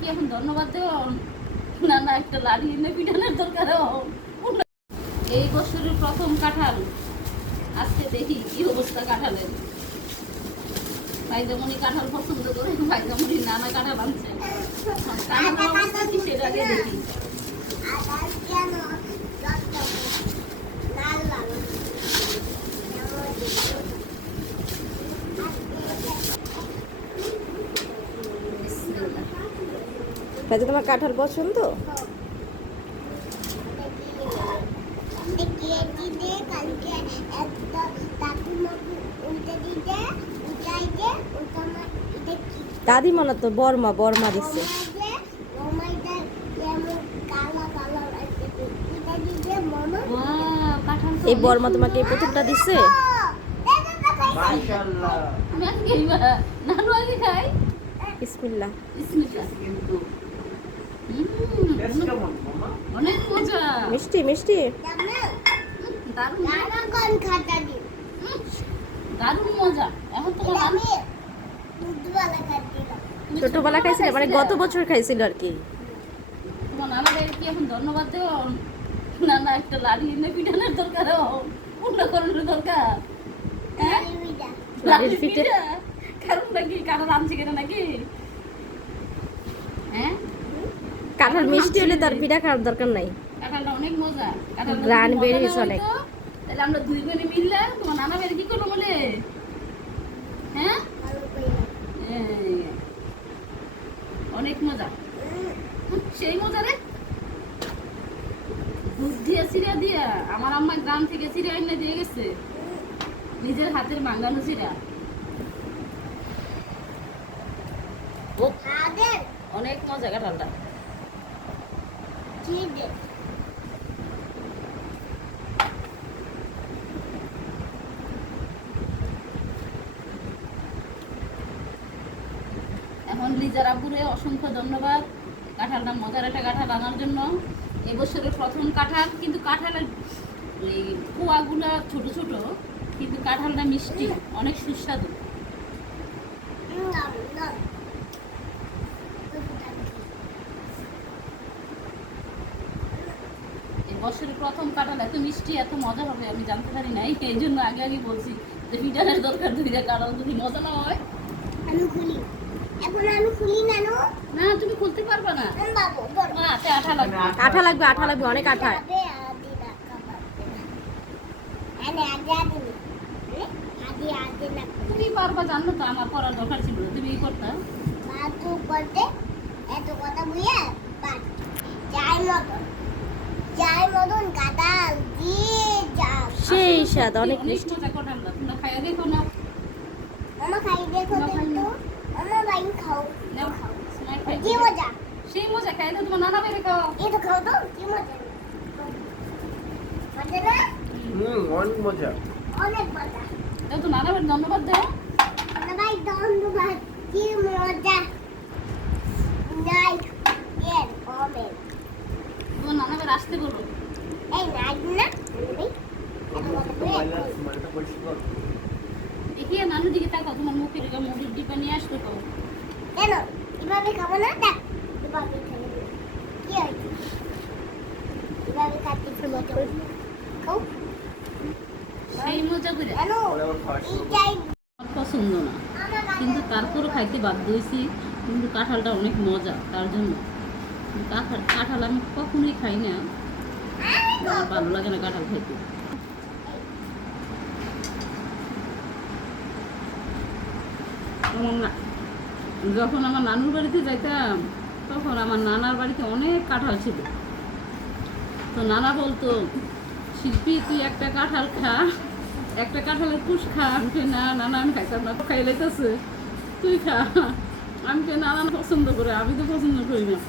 কি এখন ধন্যবাদ দেব না না একটা লাড়ি এনে পিঠানোর দরকার এই বছরের প্রথম কাঁঠাল আজকে দেখি কি অবস্থা কাঁঠালের ভাইজামণি কাঁঠাল পছন্দ করে ভাইজামণি নানা কাঁঠাল আনছে কাঁঠালের অবস্থা কি সেটা আগে দেখি ভাইজা তোমার কাঁঠাল পছন্দ? দাদি মনে তো বর্মা বর্মা দিচ্ছে। এই বর্মা তোমাকে এই প্রথমটা দিচ্ছে। বিসমিল্লাহ। অনেক মজা, মিষ্টি মিষ্টি, দারুণ মজা। এখন তো ছোটবেলা খাইছিল, মানে গত বছর খাইছিল আর কি। তোমার নানাদের কি এখন ধন্যবাদ দেব না না একটা লাড়ি এনে পিঠানোর দরকার উল্টা করানোর দরকার? হ্যাঁ লাড়ির পিঠা কারণ নাকি কারণ আনছে কেন নাকি? হ্যাঁ কাঁঠাল মিষ্টি হলে তার পিঠা খাওয়ার দরকার নাই। কাঁঠালটা অনেক মজা, গ্রান বেরিয়েছে অনেক। তাহলে আমরা দুই বোনে মিললে তোমার নানা বের কি করবো বলে? হ্যাঁ অনেক মজা, সেই মজা রে। দুধ দিয়ে চিরা দিয়া আমার আম্মা গ্রাম থেকে চিরা এনে দিয়ে গেছে, নিজের হাতের ভাঙানো চিরা। অনেক মজা কাঁঠালটা। এখন লিজার আব্বুরে অসংখ্য ধন্যবাদ কাঁঠালটা মজার একটা কাঁঠাল আনার জন্য। এবছরের প্রথম কাঁঠাল, কিন্তু কাঁঠালের এই কুয়াগুলা ছোট ছোট, কিন্তু কাঁঠালটা মিষ্টি, অনেক সুস্বাদু। বছরের প্রথম কাঁঠাল এত মিষ্টি এত মজা হবে আমি জানতে পারি নাই, এই জন্য আগে আগে বলছি যে পিঠানের দরকার দুইটা কাঁঠাল যদি মজা না হয়। আমি খুলি, এখন আমি খুলি না। না তুমি খুলতে পারবে না, আঠা লাগবে। আঠা লাগবে, আঠা লাগবে, অনেক আঠা। তুমি পারবা জানো তো, আমার করার দরকার ছিল, তুমি ই করতে এত কথা বুঝে যাই মতন কাঁঠাল দিয়ে যাও, সেই স্বাদ, অনেক মিষ্টি। মজা কাঁঠালটা তোমরা খাইয়া দেখো না। মামা খাই দেখো তো, মামা ভাই খাও, নাও খাও, সময় খাই কি মজা, সেই মজা খাই তো তোমার নানা বেড়ে খাও। এই তো খাও তো, কি মজা, মজা না? অনেক মজা, অনেক মজা। তাও তো নানা বেড়ে ধন্যবাদ দাও। মামা ভাই ধন্যবাদ, কি মজা। লাইক এর কমেন্ট, তোমার নানা বেড়ে আসতে বলো। এই লাইক না দেখি নানুর দিকে তাকাও, তোমার মুখে রেখে মুড়ির ডিপা নিয়ে আসবে তো। কেন এভাবে খাবো না? দেখ এভাবে খেলে কি হয়েছে, এভাবে খাচ্ছি খাও, সেই মজা করে কেন এইটাই আমার পছন্দ না, কিন্তু তারপরও খাইতে বাধ্য হয়েছি। কিন্তু কাঁঠালটা অনেক মজা, তার জন্য। কাঁঠাল আমি কখনোই খাই না, আমার ভালো লাগে না কাঁঠাল খাইতে। যখন আমার নানুর বাড়িতে যাইতাম তখন আমার নানার বাড়িতে অনেক কাঁঠাল ছিল। তো নানা বলতো, শিল্পী তুই একটা কাঁঠাল খা, একটা কাঁঠালের কুশ খা। আমি না নানা আমি খাইতাম না, খাই লাইতেছে তুই খা। আমি নানা পছন্দ করে, আমি তো পছন্দ করি না।